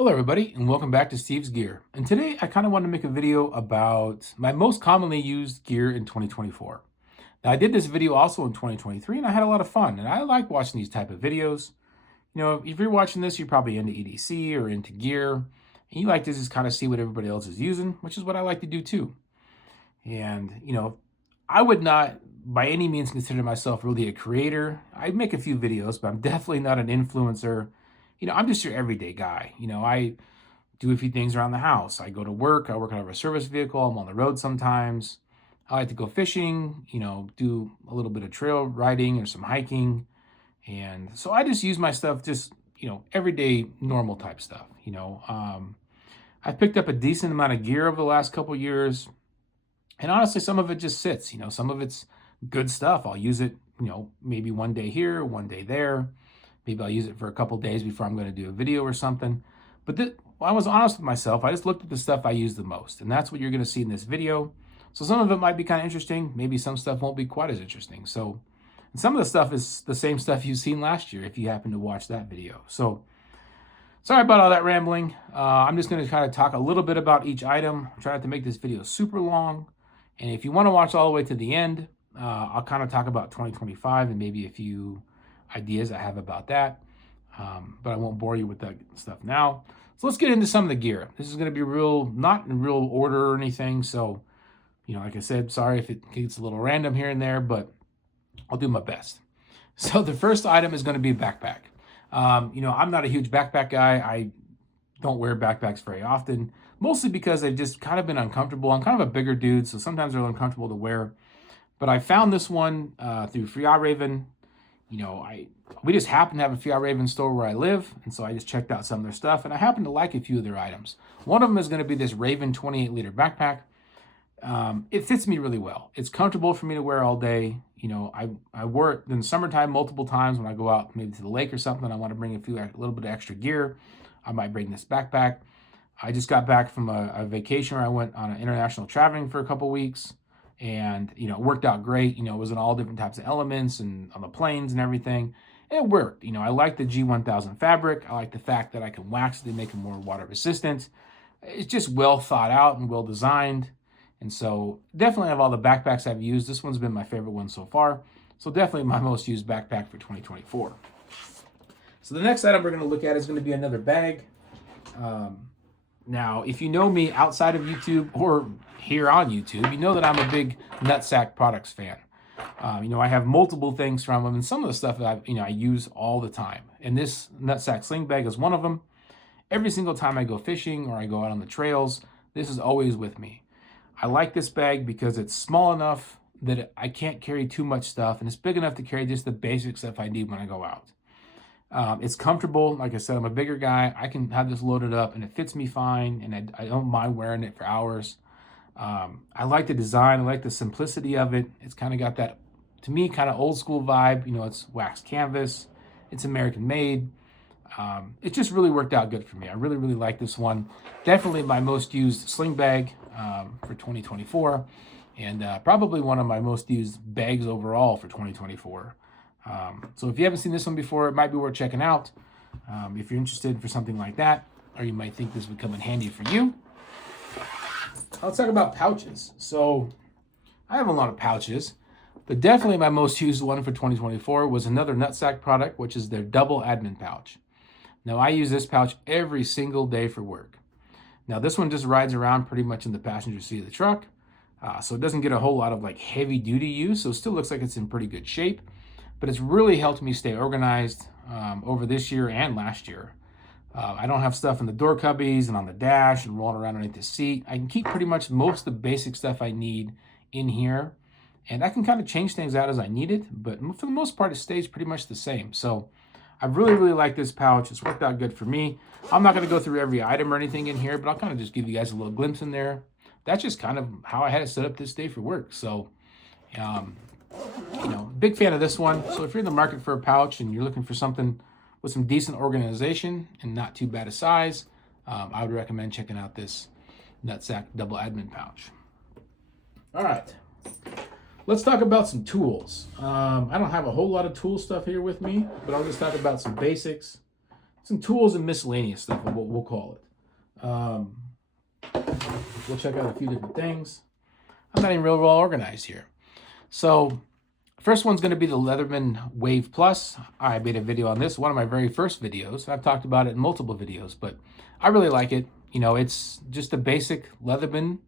Hello everybody and welcome back to Steve's Gear. And today I kind of want to make a video about my most commonly used gear in 2024. Now I did this video also in 2023 and I had a lot of fun and I like watching these type of videos. You know, if you're watching this, you're probably into EDC or into gear and you like to just kind of see what everybody else is using, which is what I like to do too. And, I would not by any means consider myself really a creator. I make a few videos, but I'm definitely not an influencer. I'm just your everyday guy. I do a few things around the house. I go to work. I work out of a service vehicle. I'm on the road sometimes. I like to go fishing, do a little bit of trail riding or some hiking. And so I just use my stuff, just, everyday normal type stuff. I've picked up a decent amount of gear over the last couple years. And honestly, some of it just sits, some of it's good stuff. I'll use it, maybe one day here, one day there. Maybe I'll use it for a couple days before I'm going to do a video or something. But I was honest with myself. I just looked at the stuff I use the most. And that's what you're going to see in this video. So some of it might be kind of interesting. Maybe some stuff won't be quite as interesting. So and some of the stuff is the same stuff you've seen last year if you happen to watch that video. So sorry about all that rambling. I'm just going to kind of talk a little bit about each item. I'm trying not to make this video super long. And if you want to watch all the way to the end, I'll kind of talk about 2025 and maybe a few ideas I have about that. But I won't bore you with that stuff now. So let's get into some of the gear. This is going to be not in real order or anything. So, like I said, sorry if it gets a little random here and there, but I'll do my best. So the first item is going to be a backpack. I'm not a huge backpack guy. I don't wear backpacks very often, mostly because they've just kind of been uncomfortable. I'm kind of a bigger dude, so sometimes they're uncomfortable to wear. But I found this one through Raven. We just happen to have a Raven store where I live, and so I just checked out some of their stuff, and I happen to like a few of their items. One of them is going to be this Raven 28-liter backpack. It fits me really well. It's comfortable for me to wear all day. I wear it in the summertime multiple times when I go out maybe to the lake or something. I want to bring a little bit of extra gear. I might bring this backpack. I just got back from a vacation where I went on an international traveling for a couple weeks. And, it worked out great. It was in all different types of elements and on the planes and everything. And it worked. I like the G1000 fabric. I like the fact that I can wax it to make it more water resistant. It's just well thought out and well designed. And so definitely of all the backpacks I've used, this one's been my favorite one so far. So definitely my most used backpack for 2024. So the next item we're going to look at is going to be another bag. Now, if you know me outside of YouTube or here on YouTube, you know that I'm a big Nutsack products fan. I have multiple things from them, and some of the stuff that I use all the time. And this Nutsack sling bag is one of them. Every single time I go fishing or I go out on the trails, this is always with me. I like this bag because it's small enough that I can't carry too much stuff, and it's big enough to carry just the basic stuff I need when I go out. It's comfortable. Like I said, I'm a bigger guy. I can have this loaded up and it fits me fine, and I don't mind wearing it for hours. I like the design. I like the simplicity of it. It's kind of got that, to me, kind of old school vibe. It's waxed canvas. It's American made. It just really worked out good for me. I really, really like this one. Definitely my most used sling bag for 2024, and probably one of my most used bags overall for 2024. So if you haven't seen this one before, it might be worth checking out. If you're interested for something like that, or you might think this would come in handy for you. Let's talk about pouches. So I have a lot of pouches, but definitely my most used one for 2024 was another Nutsack product, which is their double admin pouch. Now I use this pouch every single day for work. Now this one just rides around pretty much in the passenger seat of the truck. So it doesn't get a whole lot of heavy duty use. So it still looks like it's in pretty good shape. But it's really helped me stay organized over this year and last year. I don't have stuff in the door cubbies and on the dash and rolling around underneath the seat. I can keep pretty much most of the basic stuff I need in here. And I can kind of change things out as I need it. But for the most part, it stays pretty much the same. So I really, really like this pouch. It's worked out good for me. I'm not going to go through every item or anything in here, but I'll kind of just give you guys a little glimpse in there. That's just kind of how I had it set up this day for work. So, big fan of this one. So if you're in the market for a pouch and you're looking for something with some decent organization and not too bad a size, I would recommend checking out this Nutsack double admin pouch. All right, let's talk about some tools. I don't have a whole lot of tool stuff here with me, but I'll just talk about some basics. some tools and miscellaneous stuff, what we'll call it. We'll check out a few different things. I'm not even real well organized here. So first one's going to be the Leatherman Wave Plus. I made a video on this, one of my very first videos. I've talked about it in multiple videos, but I really like it. It's just a basic Leatherman,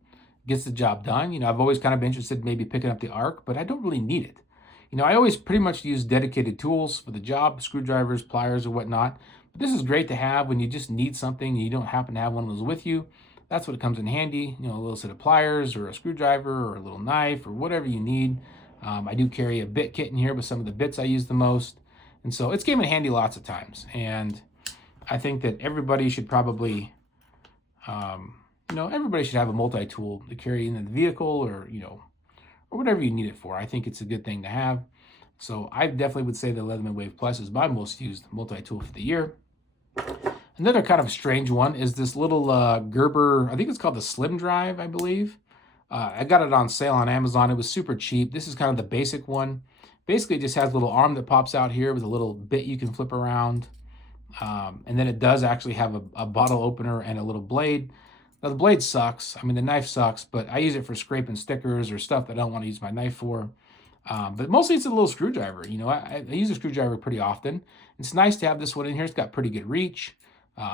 gets the job done. I've always kind of been interested in maybe picking up the Arc, but I don't really need it. I always pretty much use dedicated tools for the job, screwdrivers, pliers, or whatnot. But this is great to have when you just need something and you don't happen to have one of those with you. That's what it comes in handy, a little set of pliers or a screwdriver or a little knife or whatever you need. I do carry a bit kit in here with some of the bits I use the most. And so it's came in handy lots of times. And I think that everybody should probably, everybody should have a multi-tool to carry in the vehicle or whatever you need it for. I think it's a good thing to have. So I definitely would say the Leatherman Wave Plus is my most used multi-tool for the year. Another kind of strange one is this little Gerber, I think it's called the Slim Drive, I believe. I got it on sale on Amazon. It was super cheap. This is kind of the basic one. Basically, it just has a little arm that pops out here with a little bit you can flip around. And then it does actually have a bottle opener and a little blade. Now, the blade sucks. I mean, the knife sucks, but I use it for scraping stickers or stuff that I don't want to use my knife for. But mostly it's a little screwdriver. I use a screwdriver pretty often. It's nice to have this one in here. It's got pretty good reach.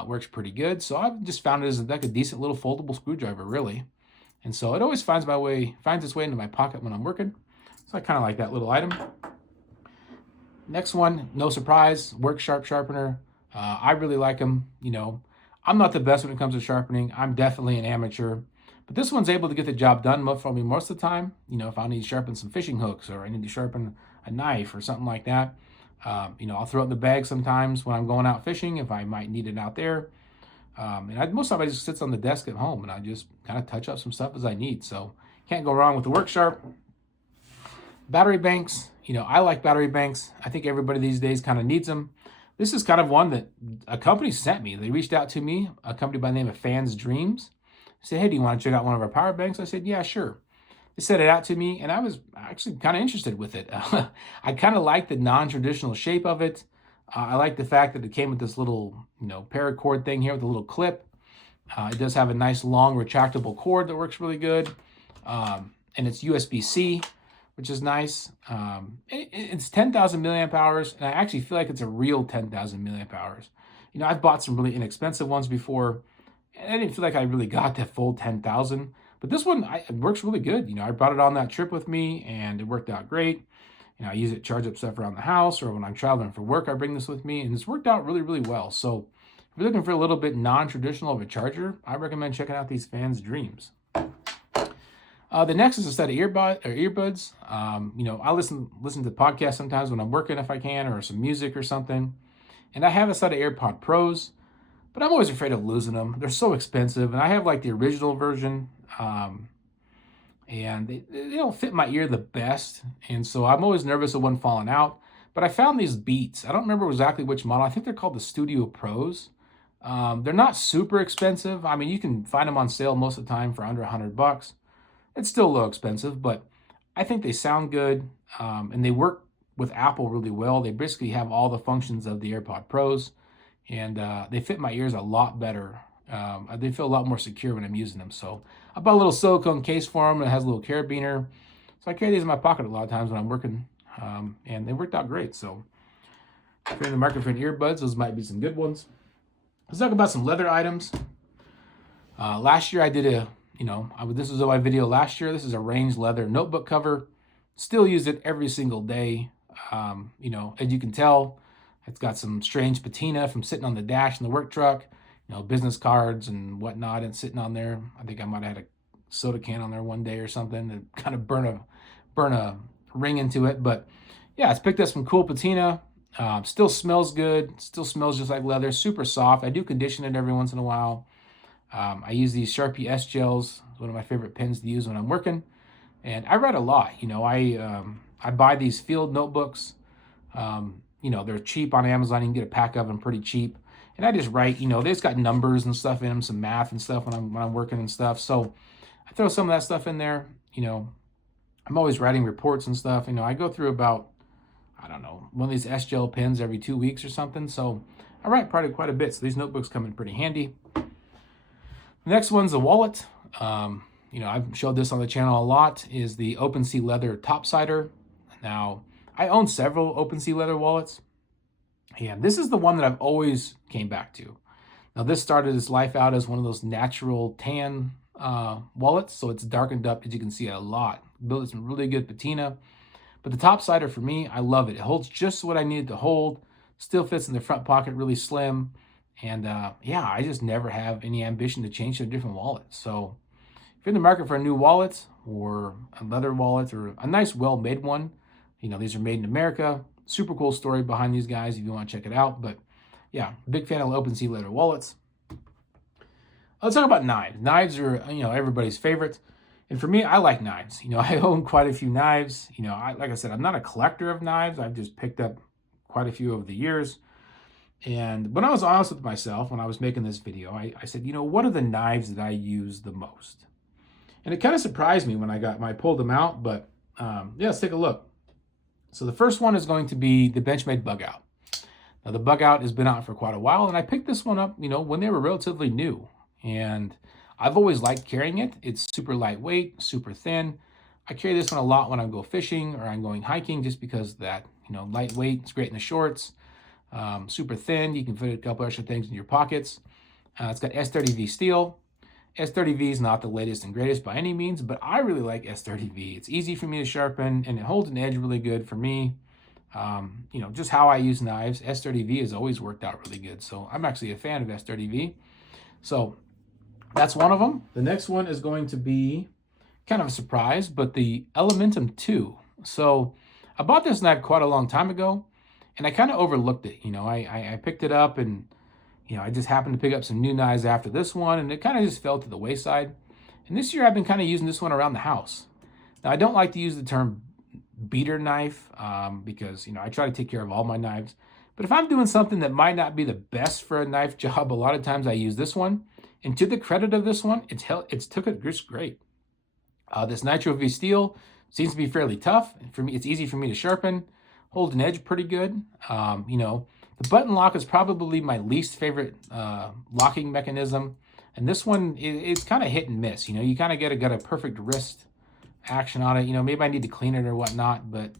Works pretty good. So I've just found it as like a decent little foldable screwdriver, really. And so it always finds its way into my pocket when I'm working. So I kind of like that little item. Next one, no surprise, Work Sharp Sharpener. I really like them. I'm not the best when it comes to sharpening. I'm definitely an amateur. But this one's able to get the job done for me most of the time. If I need to sharpen some fishing hooks or I need to sharpen a knife or something like that. I'll throw it in the bag sometimes when I'm going out fishing if I might need it out there. Most of it just sits on the desk at home and I just kind of touch up some stuff as I need. So can't go wrong with the Work Sharp. Battery banks. I like battery banks. I think everybody these days kind of needs them. This is kind of one that a company sent me. They reached out to me, a company by the name of Fans Dreams. They said, hey, do you want to check out one of our power banks? I said, yeah, sure. They sent it out to me, and I was actually kind of interested with it. I kind of like the non-traditional shape of it. I like the fact that it came with this little, paracord thing here with a little clip. It does have a nice long retractable cord that works really good. And it's USB-C, which is nice. It's 10,000 milliamp hours, and I actually feel like it's a real 10,000 milliamp hours. I've bought some really inexpensive ones before, and I didn't feel like I really got that full 10,000. But this one, it works really good. I brought it on that trip with me, and it worked out great. I use it to charge up stuff around the house, or when I'm traveling for work, I bring this with me, and it's worked out really, really well. So if you're looking for a little bit non-traditional of a charger, I recommend checking out these Fans Dreams. The next is a set of earbuds. I listen to podcasts sometimes when I'm working if I can, or some music or something. And I have a set of AirPod Pros, but I'm always afraid of losing them. They're so expensive, and I have like the original version, and they don't fit my ear the best, and so I'm always nervous of one falling out. But I found these Beats. I don't remember exactly which model. I think they're called the Studio Pros. They're not super expensive. I mean, you can find them on sale most of the time for under $100. It's still a little expensive, but I think they sound good, and they work with Apple really well. They basically have all the functions of the AirPod Pros, and they fit my ears a lot better. They feel a lot more secure when I'm using them. So I bought a little silicone case for them. It has a little carabiner. So I carry these in my pocket a lot of times when I'm working, and they worked out great. So if you're in the market for earbuds, those might be some good ones. Let's talk about some leather items. Last year I did this was my video last year. This is a Range leather notebook cover. Still use it every single day. As you can tell, it's got some strange patina from sitting on the dash in the work truck. Business cards and whatnot, and sitting on there. I think I might have had a soda can on there one day or something that kind of burn a ring into it. But yeah, it's picked up some cool patina. Still smells good. Still smells just like leather. Super soft. I do condition it every once in a while. I use these Sharpie S gels. It's one of my favorite pens to use when I'm working. And I write a lot. I buy these field notebooks. They're cheap on Amazon. You can get a pack of them pretty cheap. And I just write, they just got numbers and stuff in them, some math and stuff when I'm working and stuff. So I throw some of that stuff in there. I'm always writing reports and stuff. I go through about, one of these S-Gel pens every 2 weeks or something. So I I write quite a bit, so these notebooks come in pretty handy. The next one's a wallet. I've showed this on the channel a lot, is the OpenSea Leather Topsider. Now, I own several OpenSea Leather wallets, and this is the one that I've always came back to. Now, this started its life out as one of those natural tan wallets, so it's darkened up, as you can see, a lot. Built some really good patina. But the Topsider, for me, I love it. It holds just what I need it to hold, still fits in the front pocket really slim, and yeah, I just never have any ambition to change to a different wallet. So if you're in the market for a new wallet or a leather wallet or a nice well-made one, these are made in America. Super cool story behind these guys if you want to check it out. But yeah, big fan of OpenSea Leather wallets. Let's talk about knives. Knives are, everybody's favorite. And for me, I like knives. I own quite a few knives. Like I said, I'm not a collector of knives. I've just picked up quite a few over the years. And when I was honest with myself, when I was making this video, I said, what are the knives that I use the most? And it kind of surprised me when I pulled them out, but yeah, let's take a look. So the first one is going to be the Benchmade Bug Out. Now the Bug Out has been out for quite a while, and I picked this one up, when they were relatively new. And I've always liked carrying it. It's super lightweight, super thin. I carry this one a lot when I go fishing or I'm going hiking, just because that, lightweight, it's great in the shorts. Super thin, you can fit a couple extra things in your pockets. It's got S30V steel. S30V is not the latest and greatest by any means, but I really like S30V. It's easy for me to sharpen, and it holds an edge really good for me. Just how I use knives, S30V has always worked out really good. So I'm actually a fan of S30V. So that's one of them. The next one is going to be kind of a surprise, but the Elementum 2. So I bought this knife quite a long time ago, and I kind of overlooked it. I picked it up, and I just happened to pick up some new knives after this one, and it kind of just fell to the wayside. And this year I've been kind of using this one around the house. Now, I don't like to use the term beater knife because, I try to take care of all my knives. But if I'm doing something that might not be the best for a knife job, a lot of times I use this one. And to the credit of this one, it's took it just great. This Nitro V steel seems to be fairly tough. For me, it's easy for me to sharpen, hold an edge pretty good. The button lock is probably my least favorite locking mechanism. And this one, it's kind of hit and miss. You kind of get a perfect wrist action on it. Maybe I need to clean it or whatnot, but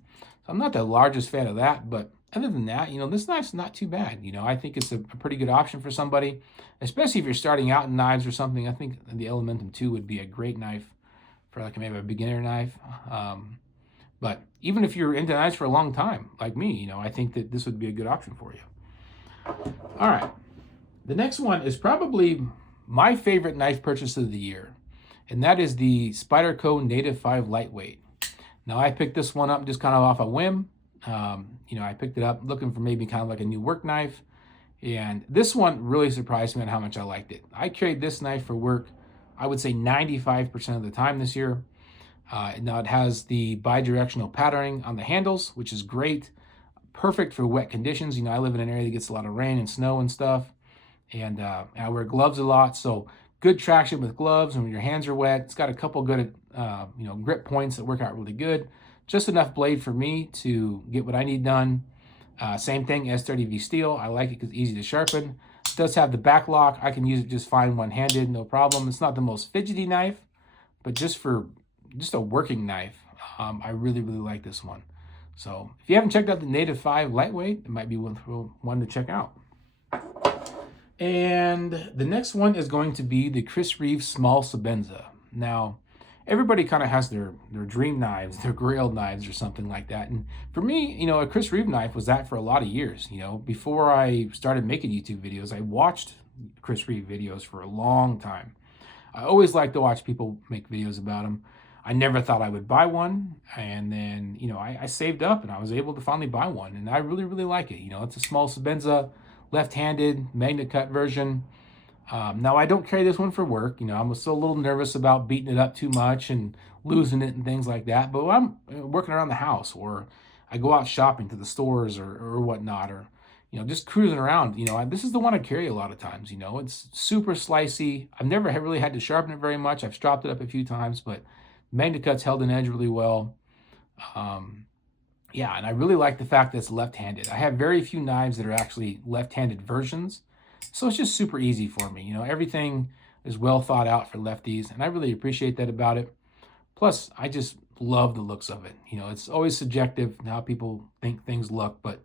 I'm not the largest fan of that. But other than that, this knife's not too bad. I think it's a pretty good option for somebody, especially if you're starting out in knives or something. I think the Elementum 2 would be a great knife for like maybe a beginner knife. But even if you're into knives for a long time, like me, I think that this would be a good option for you. All right. The next one is probably my favorite knife purchase of the year, and that is the Spyderco Native 5 Lightweight. Now, I picked this one up just kind of off a whim. I picked it up looking for maybe kind of like a new work knife, and this one really surprised me on how much I liked it. I carried this knife for work, I would say 95% of the time this year. Now, it has the bi-directional patterning on the handles, which is great. Perfect for wet conditions. I live in an area that gets a lot of rain and snow and stuff, and I wear gloves a lot, so good traction with gloves. And when your hands are wet, it's got a couple good grip points that work out really good. Just enough blade for me to get what I need done. Same thing, S30V steel. I like it because it's easy to sharpen. It does have the back lock. I can use it just fine one-handed, no problem. It's not the most fidgety knife, but just a working knife, I really, really like this one. So if you haven't checked out the Native 5 Lightweight, it might be one to check out. And the next one is going to be the Chris Reeve Small Sebenza. Now, everybody kind of has their dream knives, their grail knives or something like that. And for me, a Chris Reeve knife was that for a lot of years. Before I started making YouTube videos, I watched Chris Reeve videos for a long time. I always like to watch people make videos about them. I never thought I would buy one, and then, I saved up and I was able to finally buy one, and I really, really like it. It's a small Sebenza, left-handed, magnet cut version. Now, I don't carry this one for work. I'm still a little nervous about beating it up too much and losing it and things like that, but when I'm working around the house, or I go out shopping to the stores or whatnot, or, just cruising around, this is the one I carry a lot of times. It's super slicey. I've never really had to sharpen it very much. I've stropped it up a few times, but magnet cuts held an edge really well. Yeah, and I really like the fact that it's left-handed. I have very few knives that are actually left-handed versions, so it's just super easy for me. Everything is well thought out for lefties, and I really appreciate that about it. Plus, I just love the looks of it. It's always subjective how people think things look, but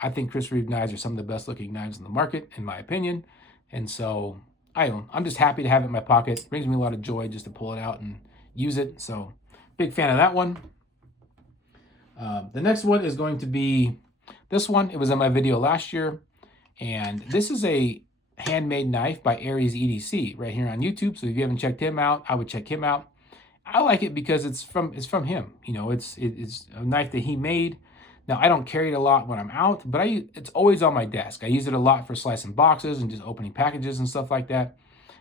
I think Chris Reeve knives are some of the best looking knives in the market, in my opinion. And so I'm just happy to have it in my pocket. It brings me a lot of joy just to pull it out and use it. So big fan of that one. The next one is going to be this one. It was in my video last year. And this is a handmade knife by Aries EDC right here on YouTube. So if you haven't checked him out, I would check him out. I like it because it's from him. It's a knife that he made. Now I don't carry it a lot when I'm out, but it's always on my desk. I use it a lot for slicing boxes and just opening packages and stuff like that.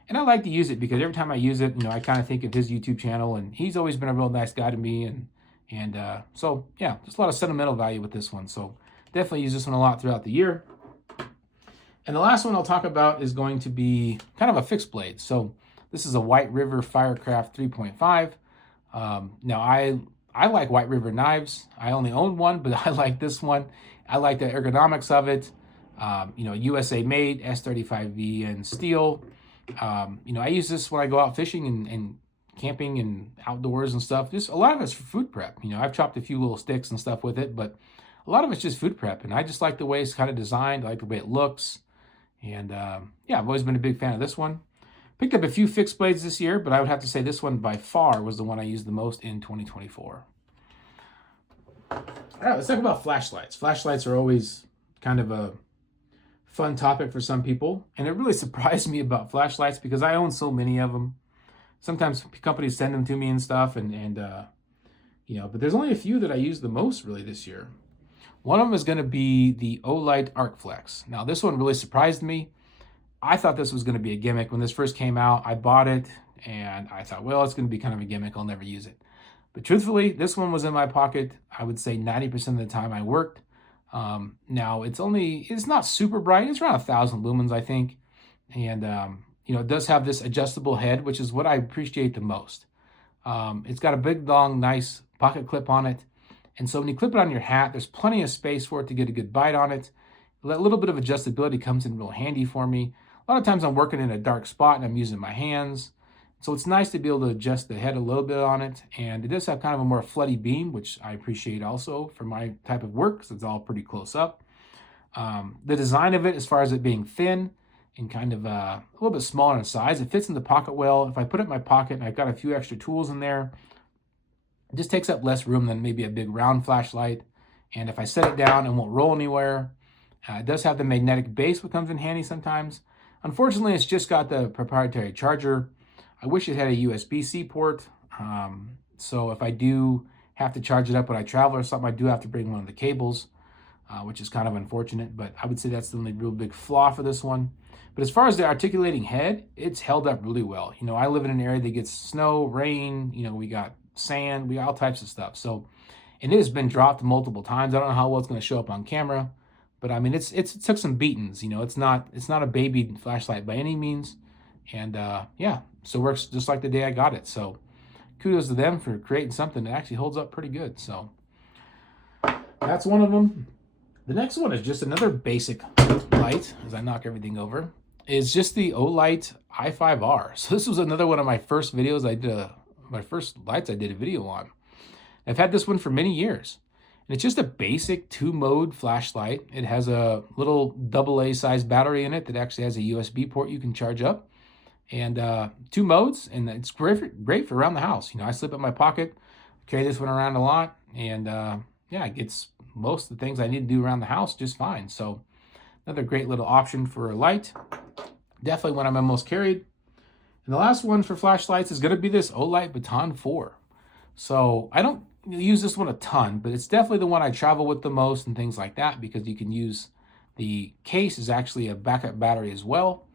And I like to use it because every time I use it, I kind of think of his YouTube channel, and he's always been a real nice guy to me. And so yeah, there's a lot of sentimental value with this one. So definitely use this one a lot throughout the year. And the last one I'll talk about is going to be kind of a fixed blade. So this is a White River Firecraft 3.5. Now I like White River knives. I only own one, but I like this one. I like the ergonomics of it. USA made, S35V and steel. I use this when I go out fishing and camping and outdoors and stuff. Just a lot of it's for food prep. I've chopped a few little sticks and stuff with it, but a lot of it's just food prep. And I just like the way it's kind of designed. I like the way it looks. And yeah, I've always been a big fan of this one. Picked up a few fixed blades this year, but I would have to say this one by far was the one I used the most in 2024. All right, let's talk about flashlights. Flashlights are always kind of a fun topic for some people, and it really surprised me about flashlights because I own so many of them. Sometimes companies send them to me and stuff, but there's only a few that I use the most really this year. One of them is going to be the Olight ArcFlex. Now, this one really surprised me. I thought this was going to be a gimmick. When this first came out, I bought it, and I thought, well, it's going to be kind of a gimmick. I'll never use it. But truthfully, this one was in my pocket, I would say 90% of the time I worked. Now, it's not super bright. It's around 1,000 lumens, I think. And, it does have this adjustable head, which is what I appreciate the most. It's got a big, long, nice pocket clip on it. And so when you clip it on your hat, there's plenty of space for it to get a good bite on it. That little bit of adjustability comes in real handy for me. A lot of times I'm working in a dark spot and I'm using my hands. So it's nice to be able to adjust the head a little bit on it. And it does have kind of a more floody beam, which I appreciate also for my type of work, because it's all pretty close up. The design of it, as far as it being thin and kind of a little bit smaller in size, it fits in the pocket well. If I put it in my pocket and I've got a few extra tools in there, it just takes up less room than maybe a big round flashlight. And if I set it down, it won't roll anywhere. It does have the magnetic base, which comes in handy sometimes. Unfortunately, it's just got the proprietary charger. I wish it had a USB-C port. So if I do have to charge it up when I travel or something, I do have to bring one of the cables, which is kind of unfortunate. But I would say that's the only real big flaw for this one. But as far as the articulating head, it's held up really well. I live in an area that gets snow, rain, we got sand, we got all types of stuff. So, and it has been dropped multiple times. I don't know how well it's going to show up on camera. But I mean, it took some beatings. It's not a baby flashlight by any means, and yeah, so it works just like the day I got it. So kudos to them for creating something that actually holds up pretty good. So that's one of them. The next one is just another basic light. As I knock everything over, is just the Olight i5R. So this was another one of my first videos my first lights I did a video on. I've had this one for many years. And it's just a basic 2-mode flashlight. It has a little AA size battery in it that actually has a USB port you can charge up. And 2 modes, and it's great for around the house. I slip it in my pocket, carry this one around a lot, and yeah, it gets most of the things I need to do around the house just fine. So another great little option for a light. Definitely one I'm most carried. And the last one for flashlights is going to be this Olight Baton 4. So I don't use this one a ton, but it's definitely the one I travel with the most and things like that, because you can use the case is actually a backup battery as well.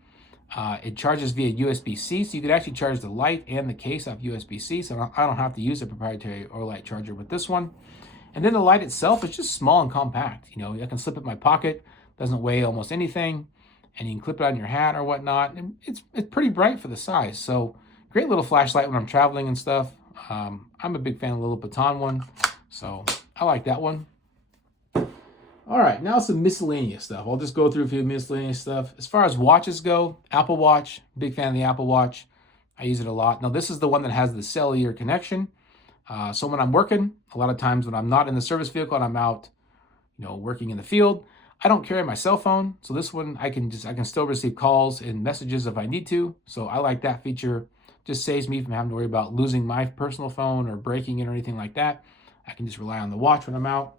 It charges via USB-C, so you could actually charge the light and the case off USB-C, so I don't have to use a proprietary Olight charger with this one. And then the light itself is just small and compact. I can slip it in my pocket, doesn't weigh almost anything, and you can clip it on your hat or whatnot. And it's pretty bright for the size, so great little flashlight when I'm traveling and stuff. I'm a big fan of the little baton one, so I like that one. All right, now some miscellaneous stuff. I'll just go through a few miscellaneous stuff. As far as watches go, Apple Watch, big fan of the Apple Watch. I use it a lot. Now, this is the one that has the cellular connection. So when I'm working, a lot of times when I'm not in the service vehicle and I'm out, working in the field, I don't carry my cell phone. So this one, I can still receive calls and messages if I need to. So I like that feature. Just saves me from having to worry about losing my personal phone or breaking it or anything like that. I can just rely on the watch when I'm out.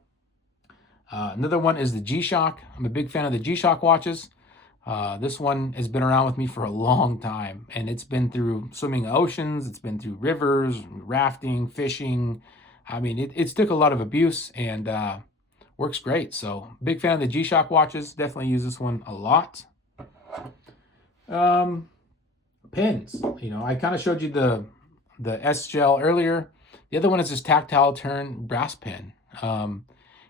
Another one is the G-Shock. I'm a big fan of the G-Shock watches. This one has been around with me for a long time, and it's been through swimming oceans, it's been through rivers, rafting, fishing. I mean, it's took a lot of abuse and works great. So big fan of the G-Shock watches. Definitely use this one a lot. Pins. I kind of showed you the S gel earlier. The other one is this tactile turn brass pin.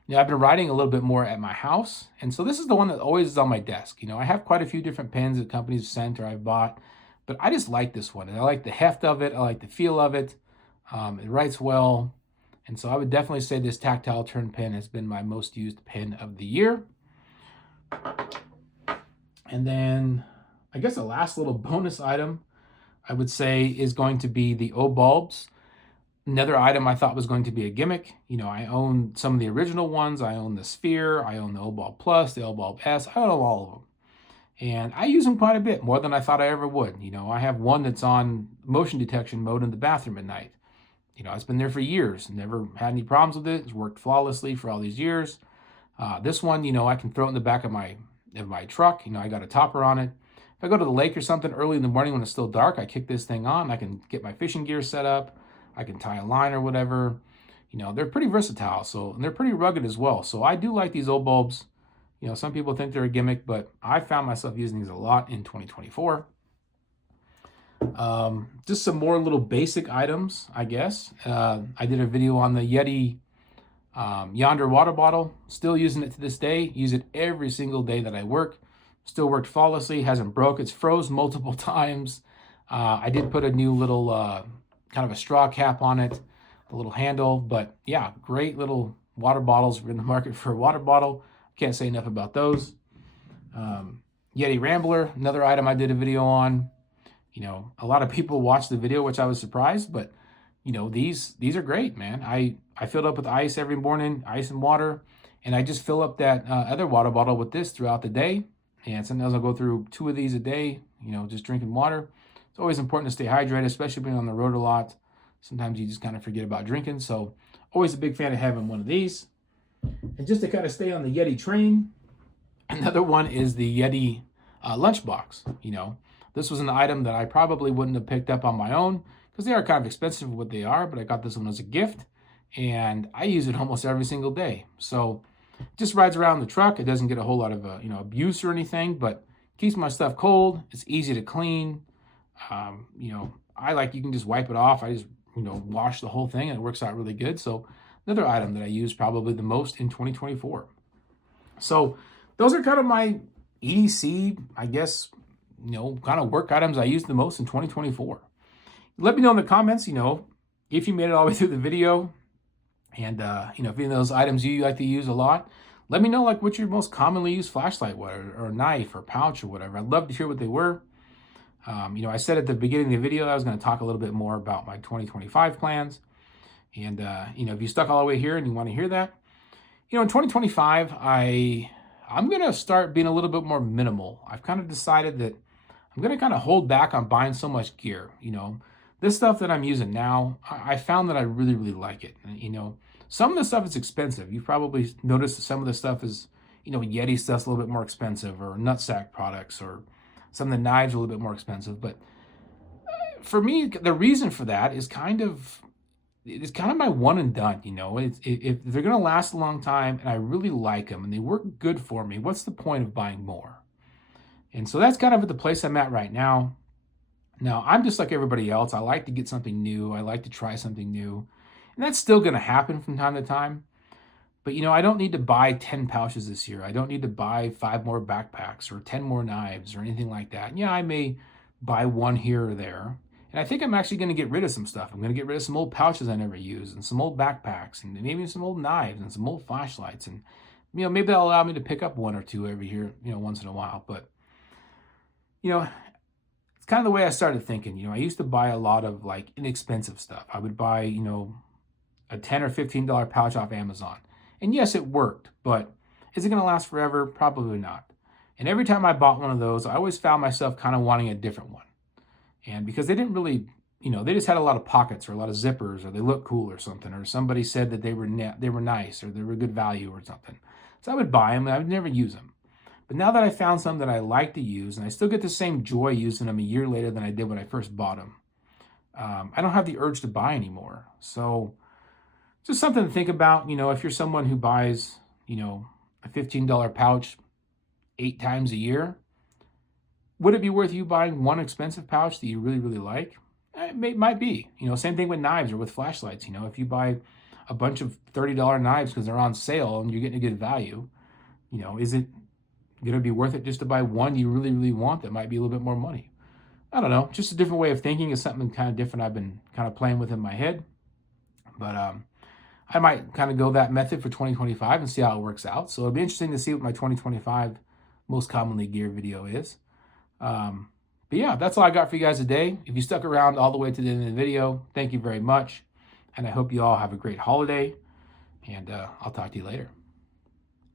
I've been writing a little bit more at my house, and so this is the one that always is on my desk. I have quite a few different pens that companies sent or I've bought, but I just like this one, and I like the heft of it. I like the feel of it. It writes well, and so I would definitely say this tactile turn pen has been my most used pen of the year. And then I guess the last little bonus item I would say is going to be the O bulbs. Another item I thought was going to be a gimmick. I own some of the original ones. I own the Sphere. I own the O-Bulb Plus, the O-Bulb S. I own all of them. And I use them quite a bit, more than I thought I ever would. I have one that's on motion detection mode in the bathroom at night. It's been there for years. Never had any problems with it. It's worked flawlessly for all these years. This one, I can throw it in the back of my truck. I got a topper on it. If I go to the lake or something early in the morning when it's still dark, I kick this thing on. I can get my fishing gear set up. I can tie a line or whatever. They're pretty versatile, and they're pretty rugged as well. So I do like these old bulbs. Some people think they're a gimmick, but I found myself using these a lot in 2024. Just some more little basic items, I guess. I did a video on the Yeti Yonder water bottle. Still using it to this day. Use it every single day that I work. Still worked flawlessly. Hasn't broke. It's froze multiple times. I did put a new little kind of a straw cap on it, a little handle, but yeah, great little water bottles. We're in the market for a water bottle. Can't say enough about those. Yeti Rambler, another item I did a video on. A lot of people watched the video, which I was surprised, but these are great, man. I filled up with ice every morning, ice and water, and I just fill up that other water bottle with this throughout the day. And sometimes I'll go through 2 of these a day, just drinking water. It's always important to stay hydrated, especially being on the road a lot. Sometimes you just kind of forget about drinking. So always a big fan of having one of these. And just to kind of stay on the Yeti train, another one is the Yeti lunchbox. This was an item that I probably wouldn't have picked up on my own because they are kind of expensive for what they are, but I got this one as a gift and I use it almost every single day. So it just rides around the truck. It doesn't get a whole lot of abuse or anything, but keeps my stuff cold. It's easy to clean. You can just wipe it off. I just, wash the whole thing and it works out really good. So another item that I use probably the most in 2024. So those are kind of my EDC, I guess, kind of work items I use the most in 2024. Let me know in the comments, if you made it all the way through the video and, if any of those items you like to use a lot, let me know what your most commonly used flashlight was or knife or pouch or whatever. I'd love to hear what they were. I said at the beginning of the video, I was going to talk a little bit more about my 2025 plans. And, if you stuck all the way here and you want to hear that, in 2025, I'm going to start being a little bit more minimal. I've kind of decided that I'm going to kind of hold back on buying so much gear. This stuff that I'm using now, I found that I really, really like it. And, some of the stuff is expensive. You've probably noticed that some of the stuff is, Yeti stuff's a little bit more expensive, or nutsack products, or some of the knives are a little bit more expensive. But for me, the reason for that is kind of my one and done. If they're going to last a long time and I really like them and they work good for me, what's the point of buying more? And so that's kind of at the place I'm at right now. Now, I'm just like everybody else. I like to get something new. I like to try something new. And that's still going to happen from time to time. But, I don't need to buy 10 pouches this year. I don't need to buy 5 more backpacks or 10 more knives or anything like that. And I may buy one here or there. And I think I'm actually going to get rid of some stuff. I'm going to get rid of some old pouches I never use and some old backpacks and maybe some old knives and some old flashlights and maybe that'll allow me to pick up one or two every year, once in a while. But, you know, it's kind of the way I started thinking. I used to buy a lot of like inexpensive stuff. I would buy, a $10 or $15 pouch off Amazon. And yes, it worked, but is it going to last forever? Probably not. And every time I bought one of those, I always found myself kind of wanting a different one. And because they didn't really, they just had a lot of pockets or a lot of zippers, or they looked cool or something, or somebody said that they were nice, or they were good value or something. So I would buy them and I would never use them. But now that I found some that I like to use, and I still get the same joy using them a year later than I did when I first bought them, I don't have the urge to buy anymore. So just something to think about, if you're someone who buys, a $15 pouch 8 times a year, would it be worth you buying one expensive pouch that you really, really like? It might be. Same thing with knives or with flashlights. If you buy a bunch of $30 knives because they're on sale and you're getting a good value, is it going to be worth it just to buy one you really, really want that might be a little bit more money? I don't know. Just a different way of thinking is something kind of different I've been kind of playing with in my head. But I might kind of go that method for 2025 and see how it works out. So it'll be interesting to see what my 2025 most commonly gear video is. But yeah, that's all I got for you guys today. If you stuck around all the way to the end of the video, thank you very much. And I hope you all have a great holiday. And I'll talk to you later.